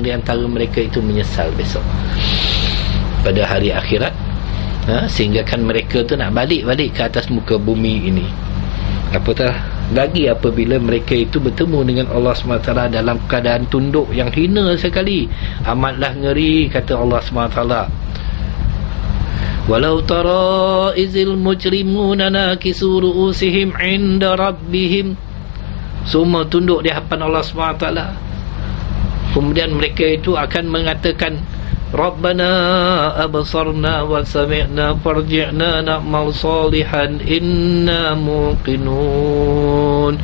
di antara mereka itu menyesal besok pada hari akhirat, sehingga kan mereka tu nak balik ke atas muka bumi ini. Apatah lagi apabila mereka itu bertemu dengan Allah SWT dalam keadaan tunduk yang hina sekali. Amatlah ngeri, kata Allah SWT. Walau tara izil mujrimuna nakisu ru'usihim inda rabbihim. Semua tunduk di hadapan Allah SWT. Kemudian mereka itu akan mengatakan, Rabbana absarna wa sami'na farji'na na'mal salihan inna muqinun.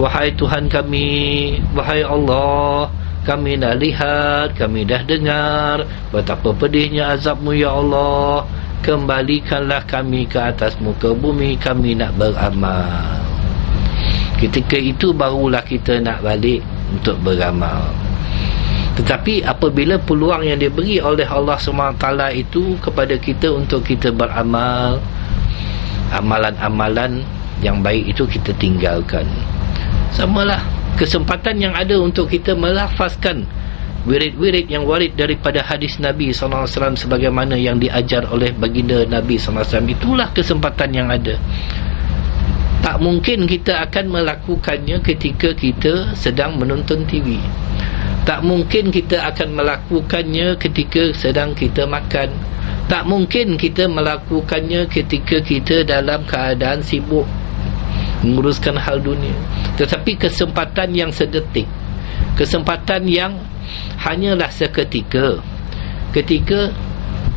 Wahai Tuhan kami, wahai Allah, kami dah lihat, kami dah dengar betapa pedihnya azab-Mu ya Allah. Kembalikanlah kami ke atas muka bumi, kami nak beramal. Ketika itu barulah kita nak balik untuk beramal. Tetapi apabila peluang yang diberi oleh Allah SWT itu kepada kita untuk kita beramal, amalan-amalan yang baik itu kita tinggalkan. Samalah kesempatan yang ada untuk kita melafazkan wirid-wirid yang warid daripada hadis Nabi SAW sebagaimana yang diajar oleh baginda Nabi SAW. Itulah kesempatan yang ada. Tak mungkin kita akan melakukannya ketika kita sedang menonton TV. Tak mungkin kita akan melakukannya ketika sedang kita makan. Tak mungkin kita melakukannya ketika kita dalam keadaan sibuk menguruskan hal dunia. Tetapi kesempatan yang sedetik, kesempatan yang hanyalah seketika, ketika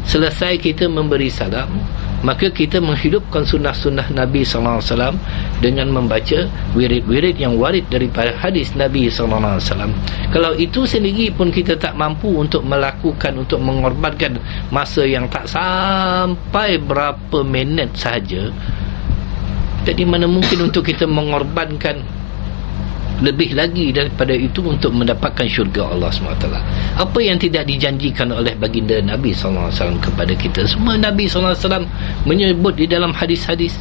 selesai kita memberi salam, maka kita menghidupkan sunnah-sunnah Nabi SAW dengan membaca wirid-wirid yang warid daripada hadis Nabi SAW. Kalau itu sendiri pun kita tak mampu untuk melakukan, untuk mengorbankan masa yang tak sampai berapa minit sahaja, jadi mana mungkin untuk kita mengorbankan lebih lagi daripada itu untuk mendapatkan syurga Allah SWT. Apa yang tidak dijanjikan oleh baginda Nabi SAW kepada kita? Semua Nabi SAW menyebut di dalam hadis-hadis,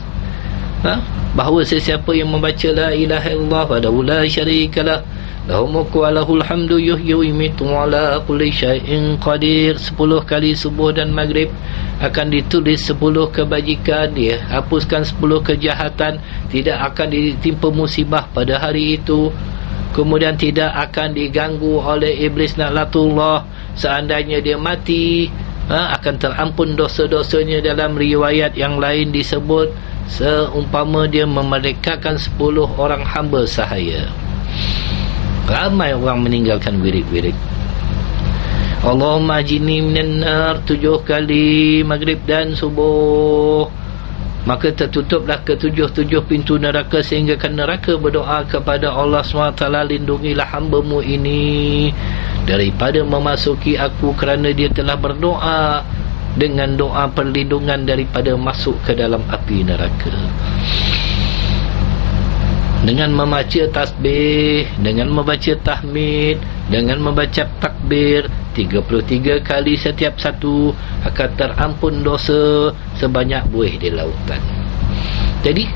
bahawa sesiapa yang membaca la ilaha illallah wahdahu la syarikalah lahu mulku wa lahul hamdu yuhyi wa yumiitu wa ala kulli syai'in qadir, 10 kali subuh dan maghrib akan ditulis 10 kebajikan, dia hapuskan 10 kejahatan, tidak akan ditimpa musibah pada hari itu, kemudian tidak akan diganggu oleh iblis laknatullah. Seandainya dia mati, akan terampun dosa-dosanya. Dalam riwayat yang lain disebut seumpama dia memerdekakan 10 orang hamba sahaya. Ramai orang meninggalkan wirid-wirid. Allahumma ajini minan nar 7 kali maghrib dan subuh, maka tertutuplah ke-7 pintu neraka, sehingga kan neraka berdoa kepada Allah SWT, lindungilah hamba-Mu ini daripada memasuki aku, kerana dia telah berdoa dengan doa perlindungan daripada masuk ke dalam api neraka. Dengan membaca tasbih, dengan membaca tahmid, dengan membaca takbir 33 kali setiap satu, akan terampun dosa sebanyak buih di lautan. Jadi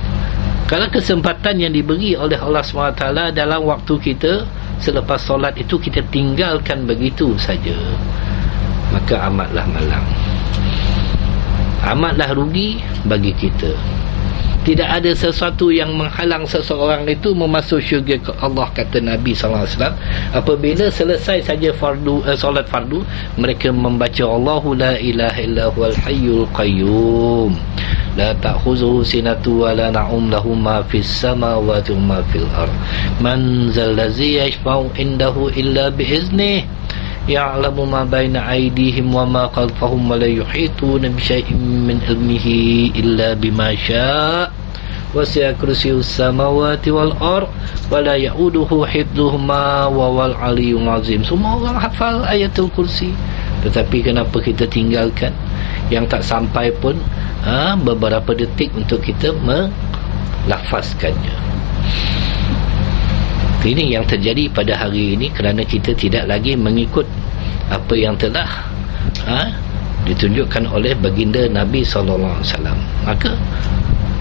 kalau kesempatan yang diberi oleh Allah SWT dalam waktu kita selepas solat itu kita tinggalkan begitu saja, maka amatlah malang, amatlah rugi bagi kita. Tidak ada sesuatu yang menghalang seseorang itu memasuk syurga Allah, kata Nabi SAW. Apabila selesai saja solat fardu, mereka membaca Allahu la ilaha illa huwal hayyul qayyum la ta'khuzuhu sinatu wa la na'um lahu ma fis samawati wa ma fil ard man zal ladzi yashfa'u indahu illa bi iznihi ya'lamu ma baina aydihim wa ma khalfahum wa la yuhituna bi syai'in min ilmihi illa bima syaa' wasi'a kursiyyus samawati wal ard wa la ya'uduhu hifdhuhuma wa wal aliyyul azim. Semua orang hafal ayatul kursi, tetapi kenapa kita tinggalkan? Yang tak sampai pun beberapa detik untuk kita melafazkannya. Ini yang terjadi pada hari ini kerana kita tidak lagi mengikut apa yang telah ditunjukkan oleh baginda Nabi SAW. Maka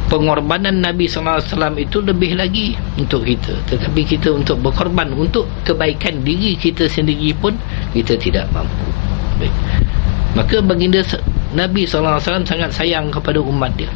pengorbanan Nabi SAW itu lebih lagi untuk kita. Tetapi kita untuk berkorban untuk kebaikan diri kita sendiri pun kita tidak mampu. Baik. Maka baginda Nabi SAW sangat sayang kepada umat dia.